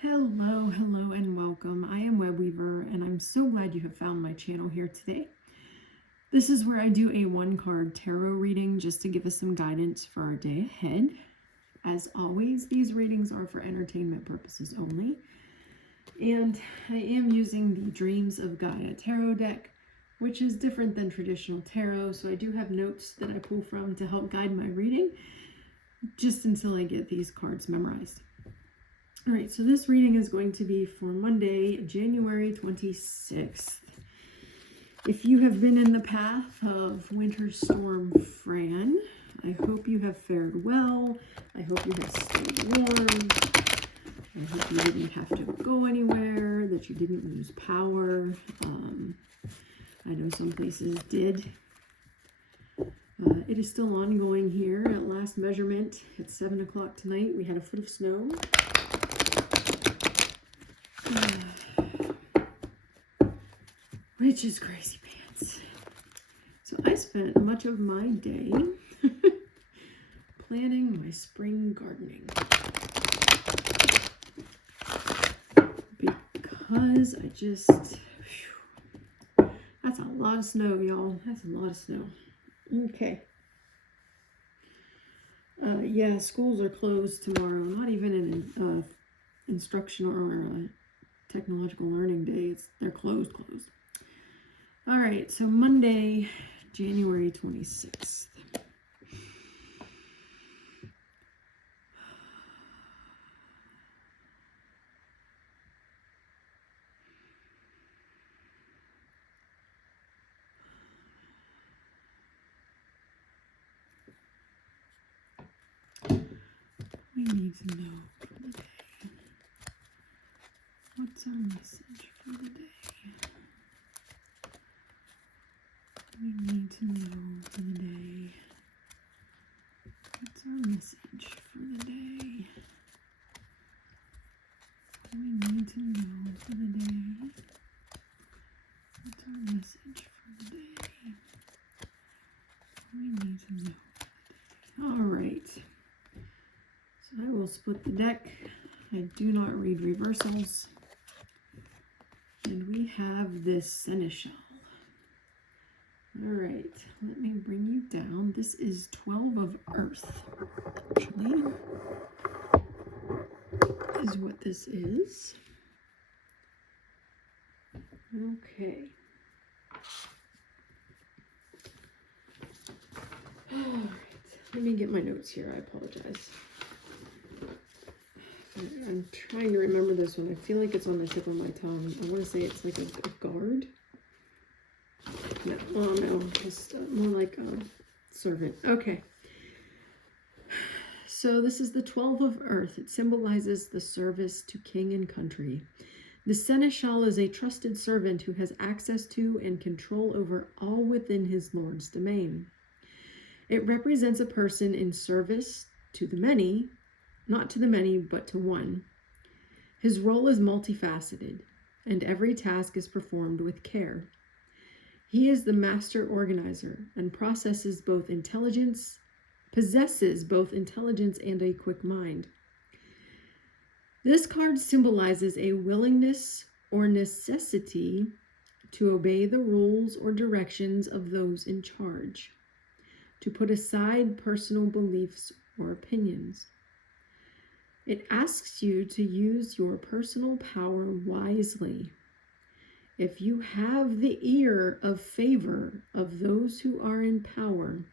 Hello, and welcome. I am Webweaver, and I'm so glad you have found my channel here today. This is where I do a one-card tarot reading just to give us some guidance for our day ahead. As always, these readings are for entertainment purposes only. And I am using the Dreams of Gaia tarot deck, which is different than traditional tarot, so I do have notes that I pull from to help guide my reading, just until I get these cards memorized. All right, so this reading is going to be for Monday, January 26th. If you have been in the path of Winter Storm Fran, I hope you have fared well. I hope you have stayed warm. I hope you didn't have to go anywhere, that you didn't lose power. I know some places did. It is still ongoing here. At last measurement, at 7 o'clock tonight, we had a foot of snow. Which is crazy pants. So I spent much of my day planning my spring gardening. Because I just, that's a lot of snow, y'all. That's a lot of snow. Okay. Yeah, schools are closed tomorrow. Not even an instructional or technological learning day. They're closed. All right, so Monday, January 26th. We need to know for the day. What's our message for the day? We need to know for the day. What's our message for the day? We need to know for the day. What's our message for the day? We need to know for the day. All right. So I will split the deck. I do not read reversals. And we have this Seneschal. All right, let me bring you down. This is 12 of Earth, actually, is what this is. Okay. All right, let me get my notes here. I apologize. I'm trying to remember this one. I feel like it's on the tip of my tongue. I want to say it's like a guard. No, oh no, just more like a servant. Okay. So this is the 12 of Earth. It symbolizes the service to king and country. The Seneschal is a trusted servant who has access to and control over all within his lord's domain. It represents a person in service to the many, not to the many, but to one. His role is multifaceted, and every task is performed with care. He is the master organizer and possesses both intelligence and a quick mind. This card symbolizes a willingness or necessity to obey the rules or directions of those in charge, to put aside personal beliefs or opinions. It asks you to use your personal power wisely. If you have the ear of favor of those who are in power,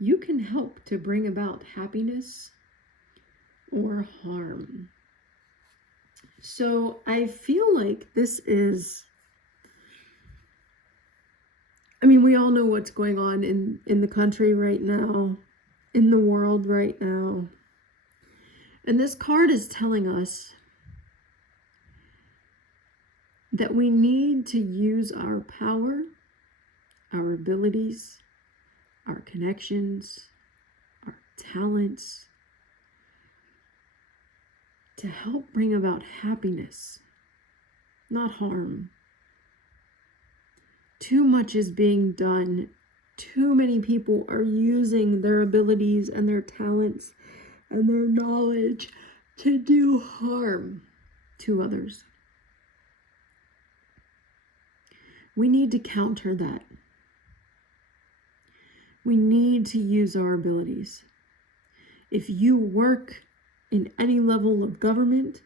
you can help to bring about happiness or harm. So I feel like this is, we all know what's going on in the country right now, in the world right now. And this card is telling us that we need to use our power, our abilities, our connections, our talents to help bring about happiness, not harm. Too much is being done. Too many people are using their abilities and their talents and their knowledge to do harm. to others. We need to counter that. We need to use our abilities. If you work in any level of government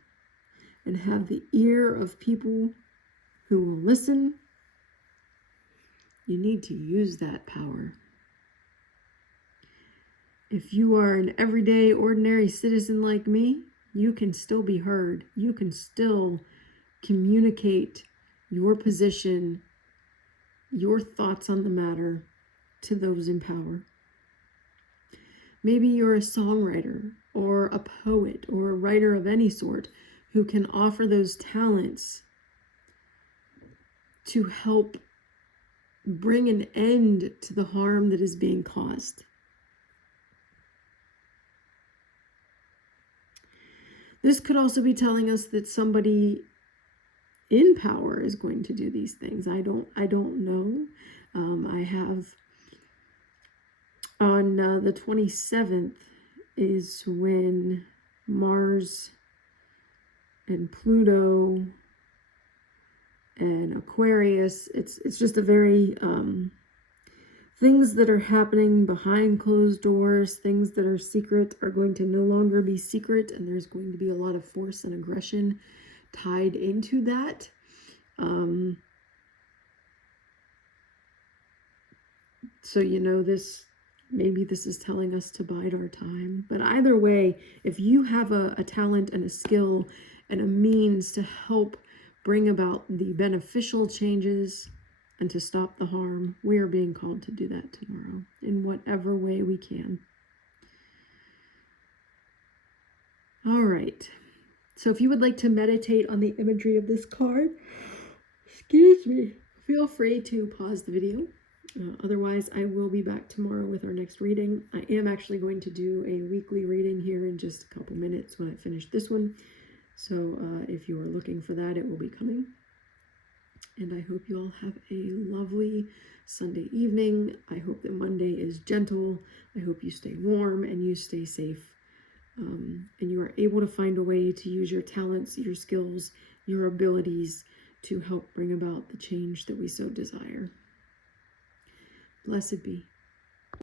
and have the ear of people who will listen, you need to use that power. If you are an everyday, ordinary citizen like me, you can still be heard. You can still communicate your position, your thoughts on the matter to those in power. Maybe you're a songwriter or a poet or a writer of any sort who can offer those talents to help bring an end to the harm that is being caused. This could also be telling us that somebody in power is going to do these things. I don't know. I have on the 27th is when Mars and Pluto and Aquarius, it's just a very things that are happening behind closed doors, things that are secret are going to no longer be secret, and there's going to be a lot of force and aggression tied into that. So, maybe this is telling us to bide our time. But either way, if you have a talent and a skill and a means to help bring about the beneficial changes and to stop the harm, we are being called to do that tomorrow in whatever way we can. All right. So if you would like to meditate on the imagery of this card, feel free to pause the video. Otherwise, I will be back tomorrow with our next reading. I am actually going to do a weekly reading here in just a couple minutes when I finish this one. So if you are looking for that, it will be coming. And I hope you all have a lovely Sunday evening. I hope that Monday is gentle. I hope you stay warm and you stay safe. And you are able to find a way to use your talents, your skills, your abilities to help bring about the change that we so desire. Blessed be.